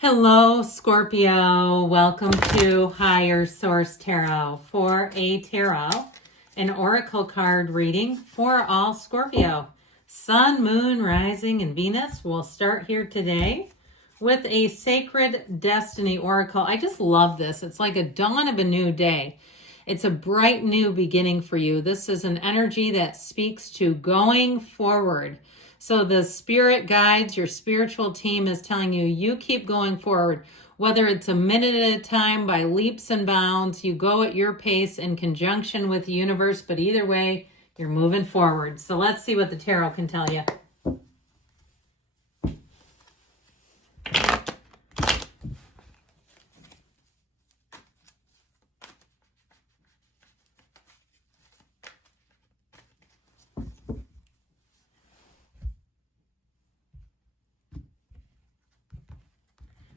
Hello, Scorpio. Welcome to Higher Source Tarot for a tarot, an oracle card reading for all Scorpio. Sun, Moon, Rising, and Venus. We'll start here today with a Sacred Destiny Oracle. I just love this. It's like a dawn of a new day. It's a bright new beginning for you. This is an energy that speaks to going forward. So the spirit guides, your spiritual team is telling you, you keep going forward. Whether it's a minute at a time by leaps and bounds, you go at your pace in conjunction with the universe, but either way, you're moving forward. So let's see what the tarot can tell you.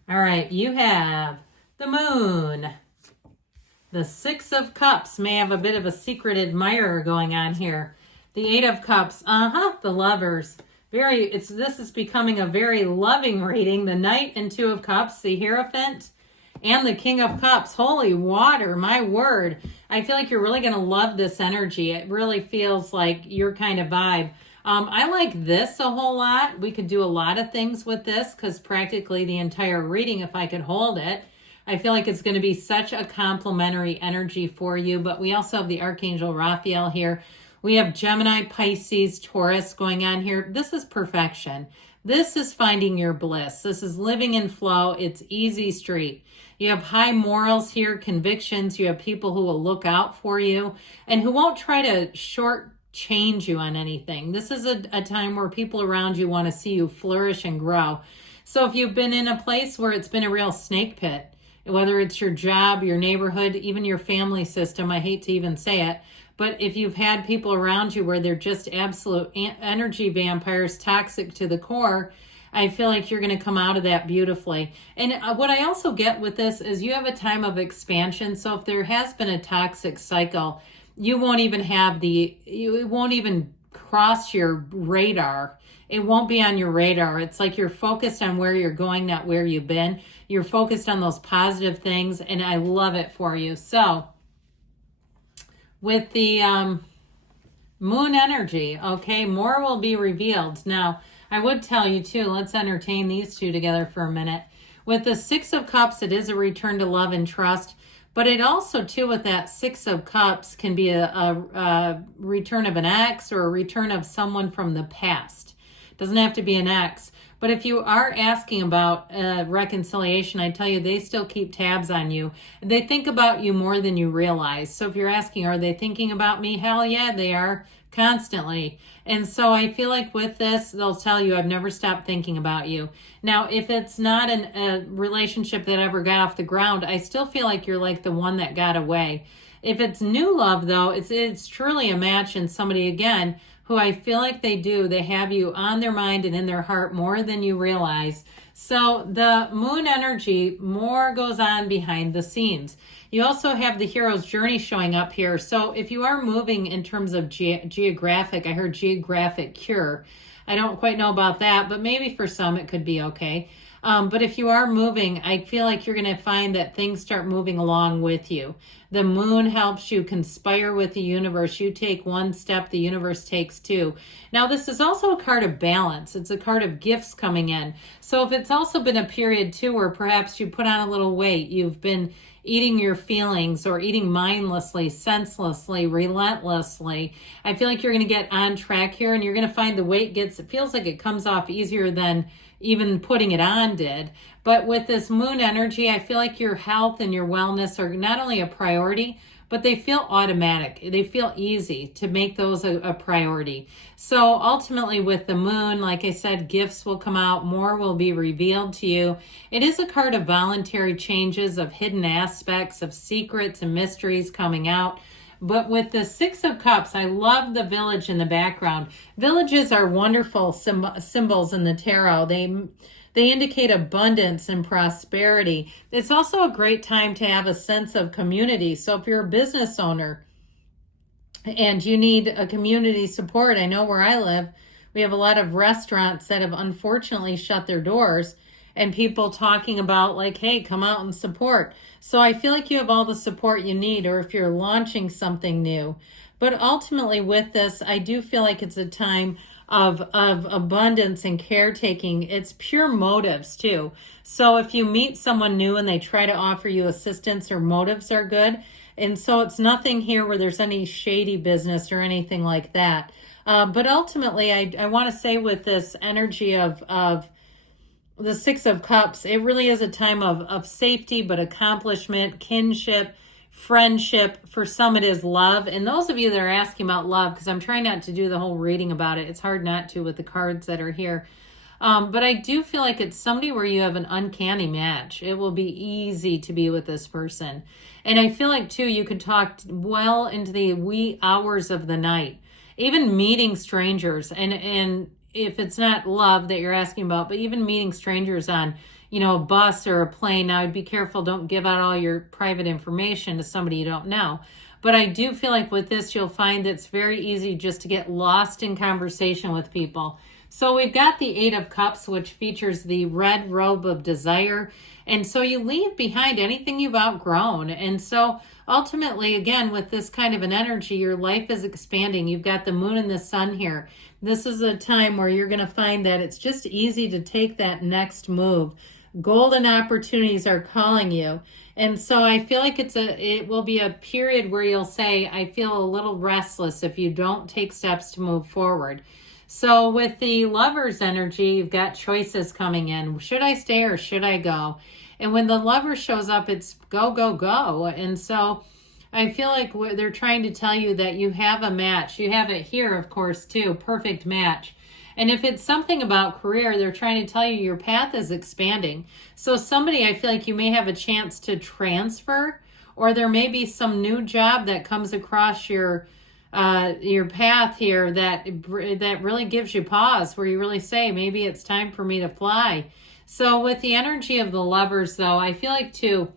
All right, you have the Moon. The Six of Cups may have a bit of a secret admirer going on here. The Eight of Cups, the Lovers. This is becoming a very loving reading. The Knight and Two of Cups, the Hierophant, and the King of Cups. Holy water, my word. I feel like you're really going to love this energy. It really feels like your kind of vibe. I like this a whole lot. We could do a lot of things with this because practically the entire reading, if I could hold it, I feel like it's going to be such a complimentary energy for you. But we also have the Archangel Raphael here. We have Gemini, Pisces, Taurus going on here. This is perfection. This is finding your bliss. This is living in flow. It's easy street. You have high morals here, convictions. You have people who will look out for you and who won't try to change you on anything. This is a time where people around you want to see you flourish and grow. So if you've been in a place where it's been a real snake pit, whether it's your job, your neighborhood, even your family system, I hate to even say it, but if you've had people around you where they're just absolute energy vampires, toxic to the core, I feel like you're going to come out of that beautifully. And what I also get with this is you have a time of expansion. So if there has been a toxic cycle, you won't even it won't even cross your radar. It won't be on your radar. It's like you're focused on where you're going, not where you've been. You're focused on those positive things, and I love it for you. So with the Moon energy, okay, more will be revealed. Now, I would tell you too, let's entertain these two together for a minute. With the Six of Cups, it is a return to love and trust. But it also, too, with that Six of Cups can be a return of an ex or a return of someone from the past. Doesn't have to be an ex. But if you are asking about reconciliation, I tell you, they still keep tabs on you. They think about you more than you realize. So if you're asking, are they thinking about me? Hell yeah, they are. Constantly. And so I feel like with this, they'll tell you, I've never stopped thinking about you. Now, if it's not a relationship that ever got off the ground, I still feel like you're like the one that got away. If it's new love, though, it's truly a match and somebody, again, who I feel like they have you on their mind and in their heart more than you realize. So the Moon energy, more goes on behind the scenes. You also have the hero's journey showing up here. So if you are moving in terms of geographic, I heard geographic cure. I don't quite know about that, but maybe for some it could be okay. But if you are moving, I feel like you're going to find that things start moving along with you. The Moon helps you conspire with the universe. You take one step, the universe takes two. Now, this is also a card of balance. It's a card of gifts coming in. So if it's also been a period, too, where perhaps you put on a little weight, you've been eating your feelings or eating mindlessly, senselessly, relentlessly, I feel like you're going to get on track here and you're going to find the weight it feels like it comes off easier than even putting it on did. But with this Moon energy, I feel like your health and your wellness are not only a priority, but they feel automatic. They feel easy to make those a priority. So ultimately with the Moon, like I said, gifts will come out, more will be revealed to you. It is a card of voluntary changes, of hidden aspects, of secrets and mysteries coming out. But with the Six of Cups, I love the village in the background. Villages are wonderful symbols in the tarot. They indicate abundance and prosperity. It's also a great time to have a sense of community. So if you're a business owner and you need a community support, I know where I live, we have a lot of restaurants that have unfortunately shut their doors. and people talking about like, hey, come out and support. So I feel like you have all the support you need, or if you're launching something new. But ultimately with this, I do feel like it's a time of abundance and caretaking. It's pure motives too. So if you meet someone new and they try to offer you assistance, or motives are good. And so it's nothing here where there's any shady business or anything like that. But ultimately, I want to say with this energy of the Six of Cups, it really is a time of safety, but accomplishment, kinship, friendship. For some, it is love. And those of you that are asking about love, because I'm trying not to do the whole reading about it. It's hard not to with the cards that are here. But I do feel like it's somebody where you have an uncanny match. It will be easy to be with this person. And I feel like, too, you could talk well into the wee hours of the night, even meeting strangers. And if it's not love that you're asking about, but even meeting strangers on, a bus or a plane. Now, I'd be careful. Don't give out all your private information to somebody you don't know. But I do feel like with this, you'll find it's very easy just to get lost in conversation with people. So we've got the Eight of Cups, which features the red robe of desire. And so you leave behind anything you've outgrown. And so ultimately, again, with this kind of an energy, your life is expanding. You've got the moon and the sun here. This is a time where you're going to find that it's just easy to take that next move. Golden opportunities are calling you. And so I feel like it will be a period where you'll say, I feel a little restless if you don't take steps to move forward. So with the Lover's energy, you've got choices coming in. Should I stay or should I go? And when the Lover shows up, it's go, go, go. And so I feel like they're trying to tell you that you have a match. You have it here, of course, too. Perfect match. And if it's something about career, they're trying to tell you your path is expanding. So somebody, I feel like you may have a chance to transfer, or there may be some new job that comes across your path here that really gives you pause, where you really say, maybe it's time for me to fly. So with the energy of the Lovers, though, I feel like too,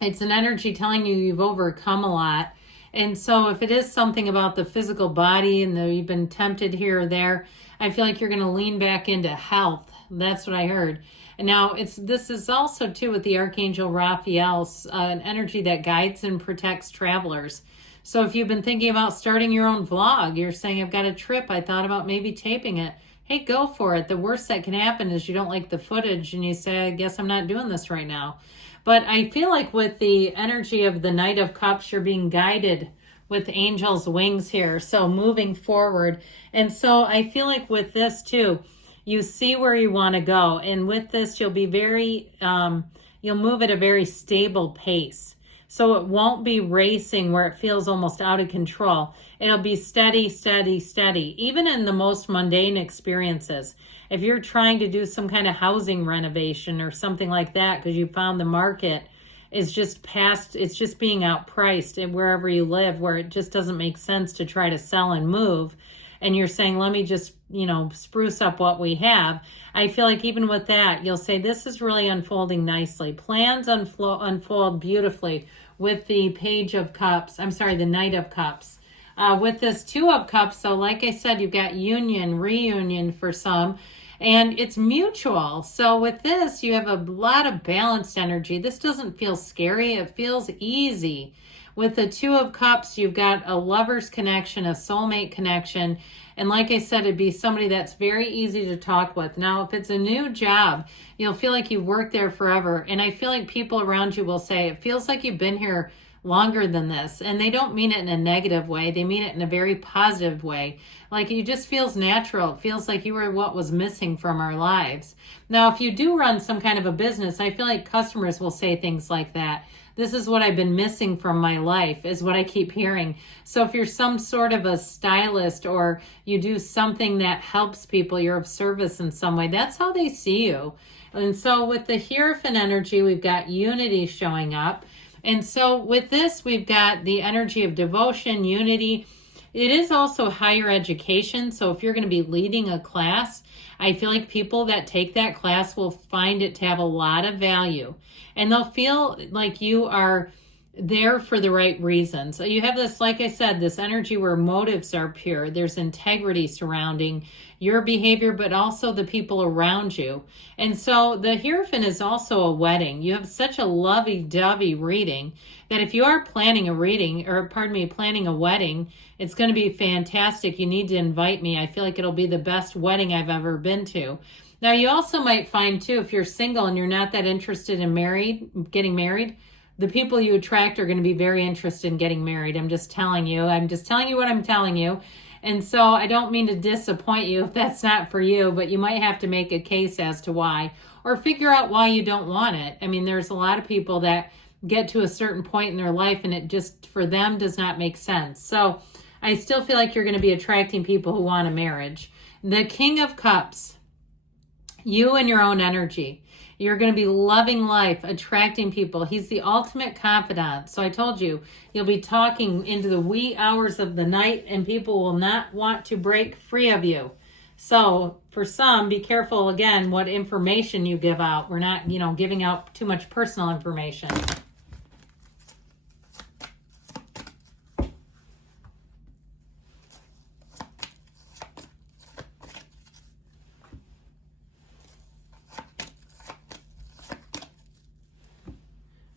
it's an energy telling you you've overcome a lot. And so if it is something about the physical body and you've been tempted here or there, I feel like you're going to lean back into health. That's what I heard. And now this is also too with the Archangel Raphael, an energy that guides and protects travelers. So if you've been thinking about starting your own vlog, you're saying, I've got a trip, I thought about maybe taping it. Hey, go for it. The worst that can happen is you don't like the footage and you say, I guess I'm not doing this right now. But I feel like with the energy of the Knight of Cups, you're being guided with angels' wings here. So moving forward. And so I feel like with this too, you see where you want to go. And with this, you'll be you'll move at a very stable pace. So it won't be racing where it feels almost out of control. It'll be steady, steady, steady, even in the most mundane experiences. If you're trying to do some kind of housing renovation or something like that because you found the market is just it's just being outpriced and wherever you live, where it just doesn't make sense to try to sell and move, and you're saying, let me just, spruce up what we have. I feel like even with that, you'll say, this is really unfolding nicely. Plans unfold beautifully with the Page of Cups. I'm sorry, the Knight of Cups. With this Two of Cups, so like I said, you've got reunion for some, and it's mutual. So with this, you have a lot of balanced energy. This doesn't feel scary. It feels easy. With the Two of Cups, you've got a lover's connection, a soulmate connection. And like I said, it'd be somebody that's very easy to talk with. Now, if it's a new job, you'll feel like you worked there forever. And I feel like people around you will say, it feels like you've been here longer than this. And they don't mean it in a negative way. They mean it in a very positive way. Like it just feels natural. It feels like you were what was missing from our lives. Now, if you do run some kind of a business, I feel like customers will say things like that. This is what I've been missing from my life, is what I keep hearing. So if you're some sort of a stylist or you do something that helps people, you're of service in some way, that's how they see you. And so with the Hierophant energy, we've got unity showing up. And so with this, we've got the energy of devotion, unity. It is also higher education. So if you're going to be leading a class, I feel like people that take that class will find it to have a lot of value. And they'll feel like you are there for the right reasons. So you have this, like I said, this energy where motives are pure. There's integrity surrounding your behavior, but also the people around you. And so the Hierophant is also a wedding. You have such a lovey-dovey reading that if you are planning a reading, or pardon me, planning a wedding, it's going to be fantastic. You need to invite me. I feel like it'll be the best wedding I've ever been to. Now, you also might find too, if you're single and you're not that interested in getting married, the people you attract are going to be very interested in getting married. I'm just telling you. I'm just telling you what I'm telling you. And so I don't mean to disappoint you if that's not for you, but you might have to make a case as to why, or figure out why you don't want it. I mean, there's a lot of people that get to a certain point in their life and it just, for them, does not make sense. So I still feel like you're going to be attracting people who want a marriage. The King of Cups, you and your own energy. You're going to be loving life, attracting people. He's the ultimate confidant. So I told you, you'll be talking into the wee hours of the night and people will not want to break free of you. So for some, be careful, again, what information you give out. We're not, giving out too much personal information.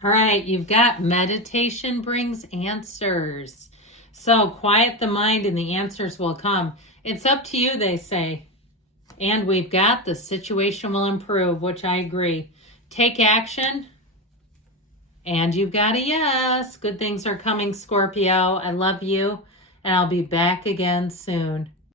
All right, you've got meditation brings answers. So quiet the mind and the answers will come. It's up to you, they say. And we've got the situation will improve, which I agree. Take action. And you've got a yes. Good things are coming, Scorpio. I love you. And I'll be back again soon.